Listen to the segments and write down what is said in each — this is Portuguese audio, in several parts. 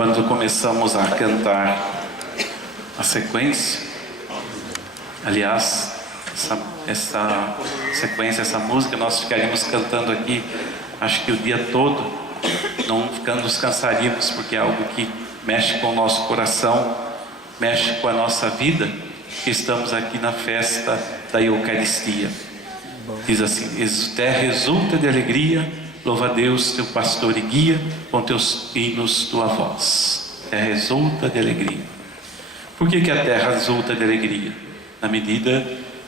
quando começamos a cantar a sequência, aliás, essa sequência, essa música, nós ficaríamos cantando aqui, acho que o dia todo, não nos cansaríamos, porque é algo que mexe com o nosso coração, mexe com a nossa vida, que estamos aqui na festa da Eucaristia. Diz assim: terra exulta de alegria, louva a Deus teu pastor e guia, com teus hinos tua voz. Terra exulta de alegria. Por que a terra exulta de alegria? Na medida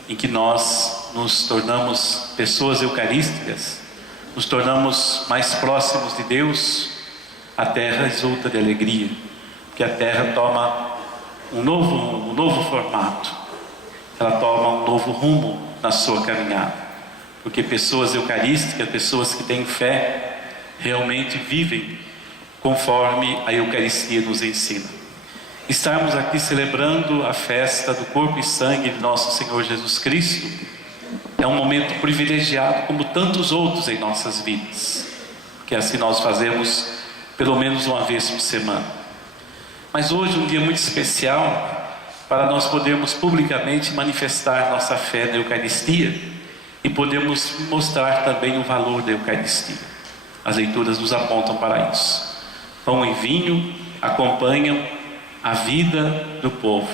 em que nós nos tornamos pessoas eucarísticas, nos tornamos mais próximos de Deus, a terra exulta de alegria, porque a terra toma um novo formato, ela toma um novo rumo na sua caminhada, porque pessoas eucarísticas, pessoas que têm fé, realmente vivem conforme a Eucaristia nos ensina. Estarmos aqui celebrando a festa do corpo e sangue de nosso Senhor Jesus Cristo é um momento privilegiado, como tantos outros em nossas vidas, que assim nós fazemos pelo menos uma vez por semana. Mas hoje é um dia muito especial para nós podermos publicamente manifestar nossa fé na Eucaristia e podemos mostrar também o valor da Eucaristia. As leituras nos apontam para isso. Pão e vinho acompanham a vida do povo.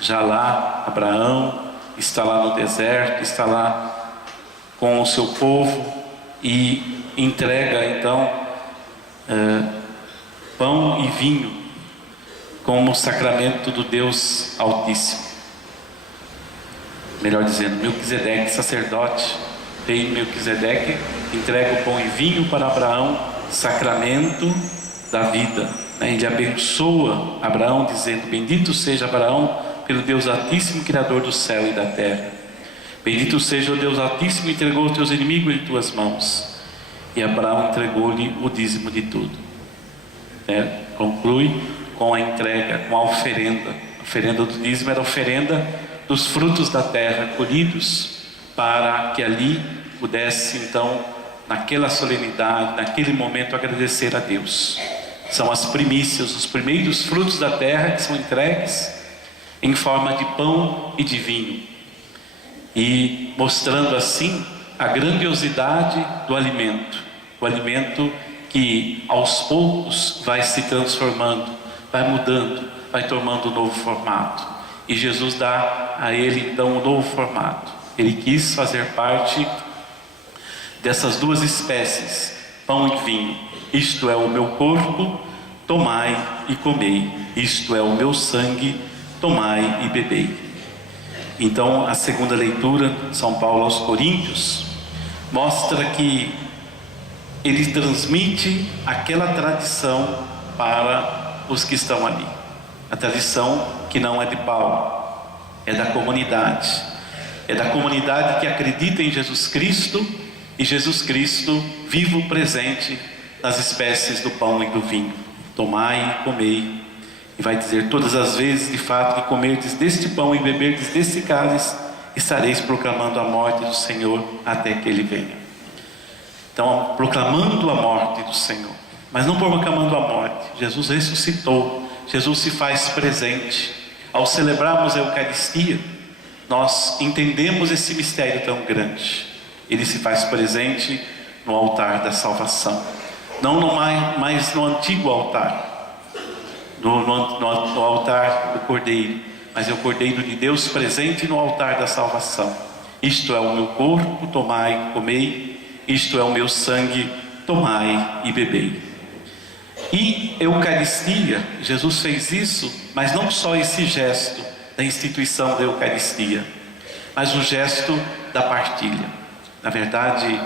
Já lá, Abraão está lá no deserto, está lá com o seu povo e entrega então pão e vinho como sacramento do Deus Altíssimo. Melhor dizendo, Melquisedeque, sacerdote, rei Melquisedeque, entrega o pão e vinho para Abraão, sacramento da vida. Ele abençoa Abraão, dizendo: bendito seja Abraão pelo Deus Altíssimo, Criador do céu e da terra. Bendito seja o Deus Altíssimo, entregou os teus inimigos em tuas mãos. E Abraão entregou-lhe o dízimo de tudo. Conclui com a entrega, com a oferenda. A oferenda do dízimo era a oferenda dos frutos da terra colhidos, para que ali pudesse então, naquela solenidade, naquele momento, agradecer a Deus. São as primícias, os primeiros frutos da terra que são entregues em forma de pão e de vinho, e mostrando assim a grandiosidade do alimento, o alimento que aos poucos vai se transformando, vai mudando, vai tomando um novo formato. E Jesus dá a ele então um novo formato. Ele quis fazer parte dessas duas espécies, pão e vinho. Isto é o meu corpo, tomai e comei. Isto é o meu sangue, tomai e bebei. Então a segunda leitura, São Paulo aos Coríntios, mostra que ele transmite aquela tradição para os que estão ali. A tradição que não é de Paulo, é da comunidade. É da comunidade que acredita em Jesus Cristo, e Jesus Cristo vivo presente nas espécies do pão e do vinho. Tomai e comei. E vai dizer: todas as vezes de fato que comerdes deste pão e beberdes deste cálice, estareis proclamando a morte do Senhor até que Ele venha. Então, proclamando a morte do Senhor, mas não proclamando a morte. Jesus ressuscitou, Jesus se faz presente. Ao celebrarmos a Eucaristia, nós entendemos esse mistério tão grande. Ele se faz presente no altar da salvação, não mais no antigo altar, no altar do Cordeiro, mas é o Cordeiro de Deus presente no altar da salvação. Isto é o meu corpo, tomai e comei. Isto é o meu sangue, tomai e bebei. E Eucaristia, Jesus fez isso, mas não só esse gesto da instituição da Eucaristia, mas o gesto da partilha. Na verdade,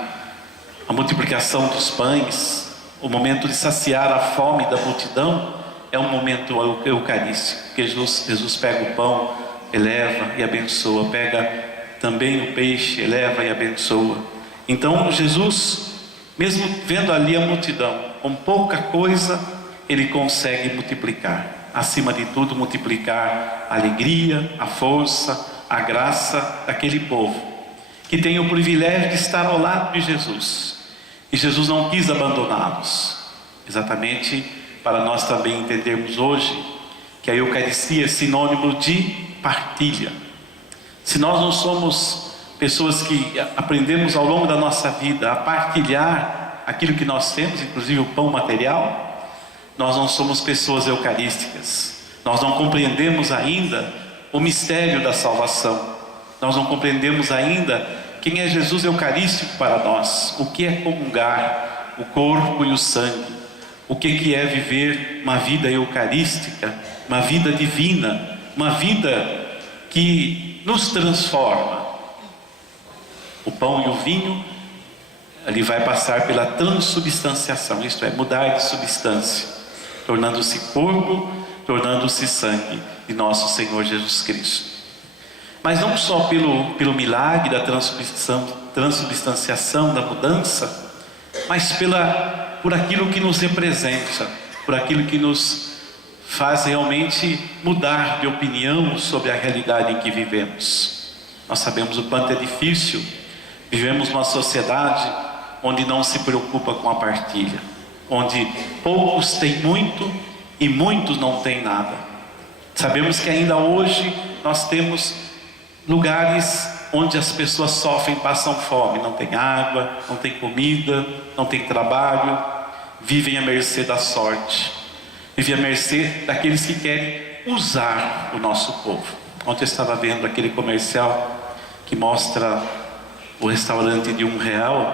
a multiplicação dos pães, o momento de saciar a fome da multidão, é um momento eucarístico, porque Jesus pega o pão, eleva e abençoa, pega também o peixe, eleva e abençoa. Então Jesus, mesmo vendo ali a multidão, com pouca coisa, Ele consegue multiplicar. Acima de tudo, multiplicar a alegria, a força, a graça daquele povo, que tem o privilégio de estar ao lado de Jesus. E Jesus não quis abandoná-los, exatamente para nós também entendermos hoje que a Eucaristia é sinônimo de partilha. Se nós não somos pessoas que aprendemos ao longo da nossa vida a partilhar aquilo que nós temos, inclusive o pão material, nós não somos pessoas eucarísticas. Nós não compreendemos ainda o mistério da salvação. Nós não compreendemos ainda quem é Jesus eucarístico para nós, o que é comungar o corpo e o sangue, o que é viver uma vida eucarística, uma vida divina, uma vida que nos transforma. O pão e o vinho, ele vai passar pela transubstanciação, isto é, mudar de substância, tornando-se corpo, tornando-se sangue de nosso Senhor Jesus Cristo. Mas não só pelo milagre da transubstanciação, da mudança, mas por aquilo que nos representa, por aquilo que nos faz realmente mudar de opinião sobre a realidade em que vivemos. Nós sabemos o quanto é difícil. Vivemos numa sociedade onde não se preocupa com a partilha, onde poucos têm muito e muitos não têm nada. Sabemos que ainda hoje nós temos lugares onde as pessoas sofrem, passam fome, não tem água, não tem comida, não tem trabalho, vivem à mercê da sorte, vivem à mercê daqueles que querem usar o nosso povo. Ontem eu estava vendo aquele comercial que mostra o restaurante de R$1,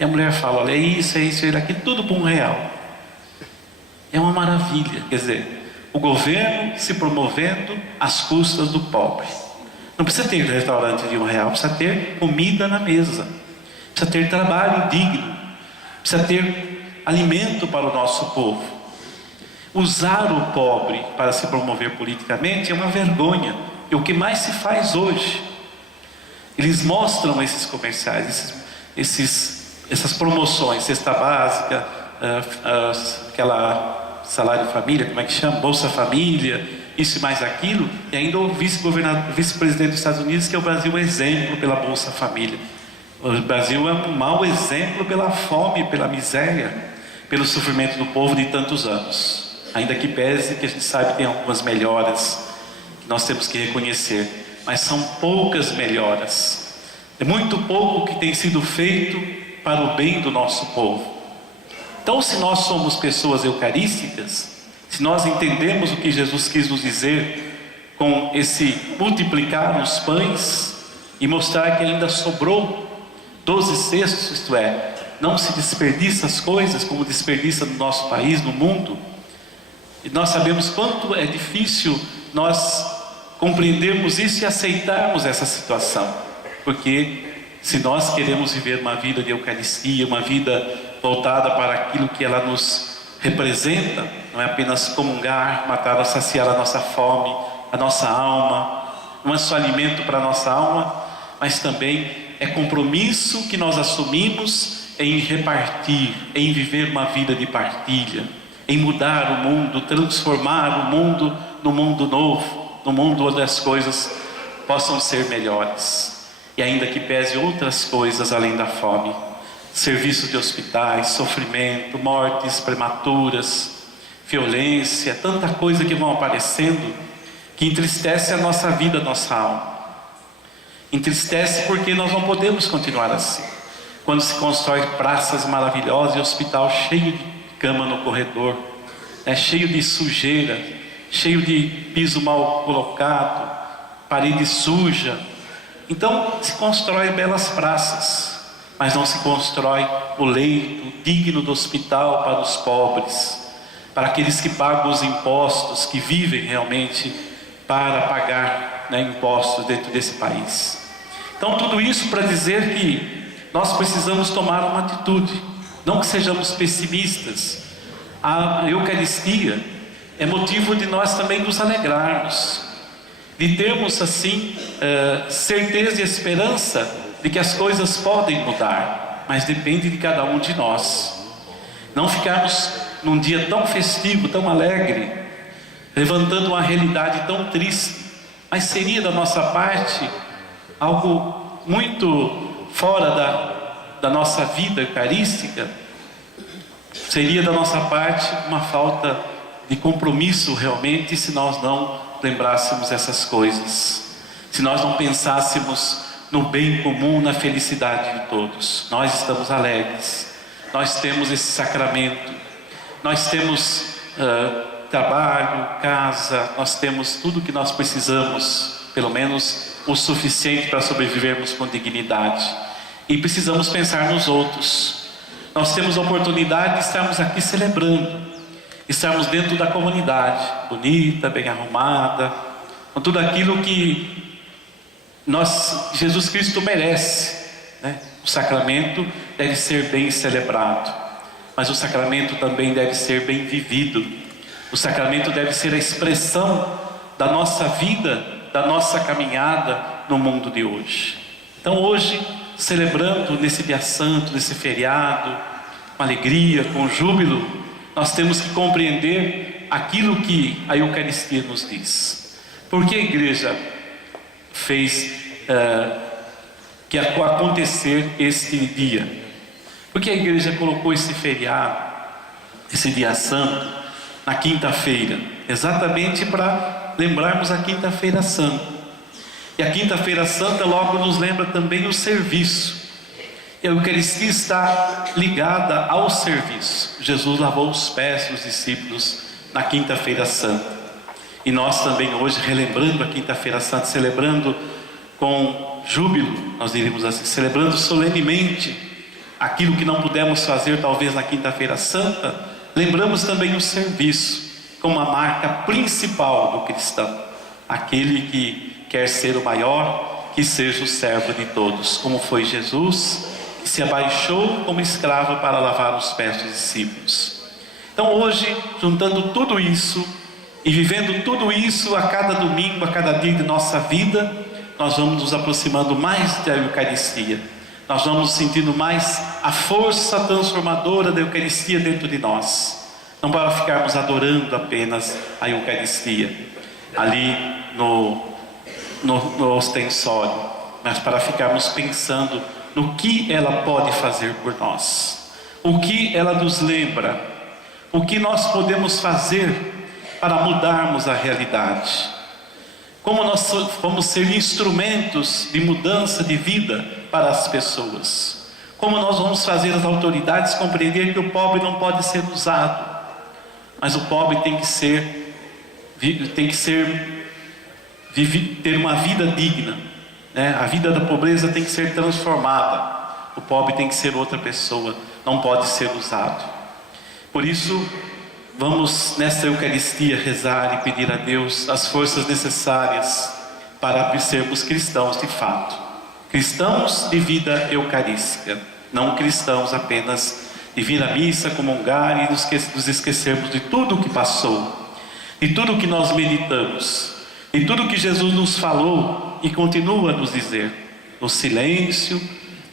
e a mulher fala: olha, é isso, aqui, tudo por R$1. É uma maravilha, quer dizer, o governo se promovendo às custas do pobre. Não precisa ter restaurante de R$1, precisa ter comida na mesa, precisa ter trabalho digno, precisa ter alimento para o nosso povo. Usar o pobre para se promover politicamente é uma vergonha, é o que mais se faz hoje. Eles mostram esses comerciais, essas promoções, cesta básica, aquela salário família, como é que chama? Bolsa Família, isso e mais aquilo, e ainda o vice-presidente dos Estados Unidos, que é o Brasil exemplo pela Bolsa Família. O Brasil é um mau exemplo pela fome, pela miséria, pelo sofrimento do povo de tantos anos. Ainda que pese, que a gente sabe que tem algumas melhoras que nós temos que reconhecer, mas são poucas melhoras. É muito pouco que tem sido feito para o bem do nosso povo. Então, se nós somos pessoas eucarísticas, se nós entendemos o que Jesus quis nos dizer com esse multiplicar os pães e mostrar que ainda sobrou 12 cestos, isto é, não se desperdiça as coisas como desperdiça no nosso país, no mundo. E nós sabemos quanto é difícil nós compreendermos isso e aceitarmos essa situação, porque se nós queremos viver uma vida de Eucaristia, uma vida voltada para aquilo que ela nos representa, não é apenas comungar, matar ou saciar a nossa fome, a nossa alma, não é só alimento para a nossa alma, mas também é compromisso que nós assumimos em repartir, em viver uma vida de partilha, em mudar o mundo, transformar o mundo no mundo novo, no mundo onde as coisas possam ser melhores, e ainda que pese outras coisas além da fome, serviço de hospitais, sofrimento, mortes prematuras, violência, tanta coisa que vão aparecendo, que entristece a nossa vida, a nossa alma. Entristece porque nós não podemos continuar assim. Quando se constrói praças maravilhosas e hospital cheio de cama no corredor, cheio de sujeira, cheio de piso mal colocado, parede suja. Então se constrói belas praças, mas não se constrói o leito digno do hospital para os pobres, para aqueles que pagam os impostos, que vivem realmente para pagar impostos dentro desse país. Então tudo isso para dizer que nós precisamos tomar uma atitude, não que sejamos pessimistas. A Eucaristia é motivo de nós também nos alegrarmos, de termos assim certeza e esperança de que as coisas podem mudar, mas depende de cada um de nós. Não ficarmos num dia tão festivo, tão alegre, levantando uma realidade tão triste, mas seria da nossa parte algo muito fora da nossa vida eucarística, Seria da nossa parte uma falta de compromisso realmente se nós não lembrássemos essas coisas, se nós não pensássemos no bem comum, na felicidade de todos. Nós estamos alegres, nós temos esse sacramento, nós temos trabalho, casa, nós temos tudo o que nós precisamos, pelo menos o suficiente para sobrevivermos com dignidade, e precisamos pensar nos outros. Nós temos a oportunidade de estarmos aqui celebrando, estarmos dentro da comunidade, bonita, bem arrumada, com tudo aquilo que Jesus Cristo merece, né? O sacramento deve ser bem celebrado, mas o sacramento também deve ser bem vivido. O sacramento deve ser a expressão da nossa vida, da nossa caminhada no mundo de hoje. Então hoje, celebrando nesse dia santo, nesse feriado, com alegria, com júbilo, nós temos que compreender aquilo que a Eucaristia nos diz. Por que a igreja fez que acontecer este dia? Porque a igreja colocou esse feriado, esse dia santo, na quinta-feira, exatamente para lembrarmos a quinta-feira santa. E a quinta-feira santa logo nos lembra também o serviço. E a Eucaristia está ligada ao serviço. Jesus lavou os pés dos discípulos na quinta-feira santa. E nós também hoje, relembrando a quinta-feira santa, celebrando com júbilo, nós diríamos assim, celebrando solenemente aquilo que não pudemos fazer talvez na quinta-feira santa, lembramos também o serviço como a marca principal do cristão. Aquele que quer ser o maior, que seja o servo de todos, como foi Jesus, que se abaixou como escravo para lavar os pés dos discípulos. Então hoje, juntando tudo isso e vivendo tudo isso a cada domingo, a cada dia de nossa vida, nós vamos nos aproximando mais da Eucaristia. Nós vamos sentindo mais a força transformadora da Eucaristia dentro de nós. Não para ficarmos adorando apenas a Eucaristia ali no ostensório, mas para ficarmos pensando no que ela pode fazer por nós, o que ela nos lembra, o que nós podemos fazer para mudarmos a realidade, como nós vamos ser instrumentos de mudança de vida para as pessoas, como nós vamos fazer as autoridades compreender que o pobre não pode ser usado, mas o pobre tem que ter uma vida digna, né? A vida da pobreza tem que ser transformada, o pobre tem que ser outra pessoa, não pode ser usado. Por isso, vamos nesta Eucaristia rezar e pedir a Deus as forças necessárias para sermos cristãos de fato, cristãos de vida eucarística, não cristãos apenas de vir à missa, comungar e nos esquecermos de tudo o que passou, de tudo o que nós meditamos, de tudo o que Jesus nos falou e continua a nos dizer, no silêncio,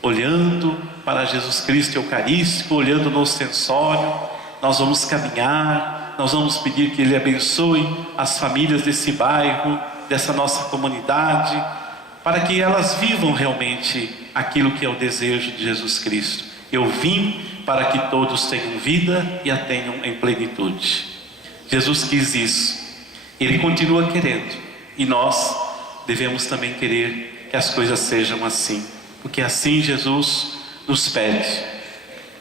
olhando para Jesus Cristo Eucarístico, olhando no ostensório. Nós vamos caminhar, nós vamos pedir que Ele abençoe as famílias desse bairro, dessa nossa comunidade, para que elas vivam realmente aquilo que é o desejo de Jesus Cristo. Eu vim para que todos tenham vida e a tenham em plenitude. Jesus quis isso, Ele continua querendo, e nós devemos também querer que as coisas sejam assim, porque assim Jesus nos pede.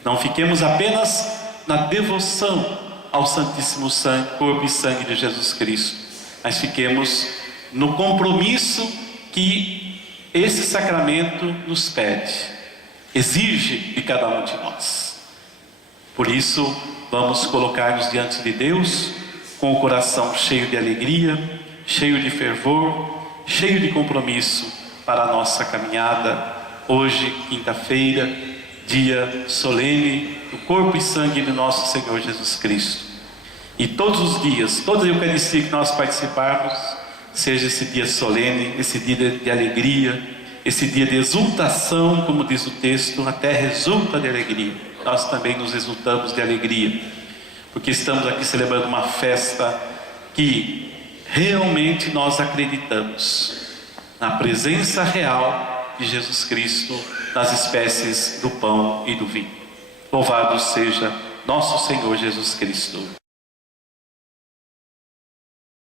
Não fiquemos apenas na devoção ao Santíssimo Sangue, corpo e sangue de Jesus Cristo, mas fiquemos no compromisso que esse sacramento nos pede, exige de cada um de nós. Por isso, vamos colocar-nos diante de Deus com o coração cheio de alegria, cheio de fervor, cheio de compromisso para a nossa caminhada. Hoje, quinta-feira, dia solene do corpo e sangue de nosso Senhor Jesus Cristo. E todos os dias, toda a Eucaristia que nós participarmos, seja esse dia solene, esse dia de alegria, esse dia de exultação, como diz o texto, a terra exulta de alegria. Nós também nos exultamos de alegria, porque estamos aqui celebrando uma festa que realmente nós acreditamos na presença real de Jesus Cristo nas espécies do pão e do vinho. Louvado seja nosso Senhor Jesus Cristo.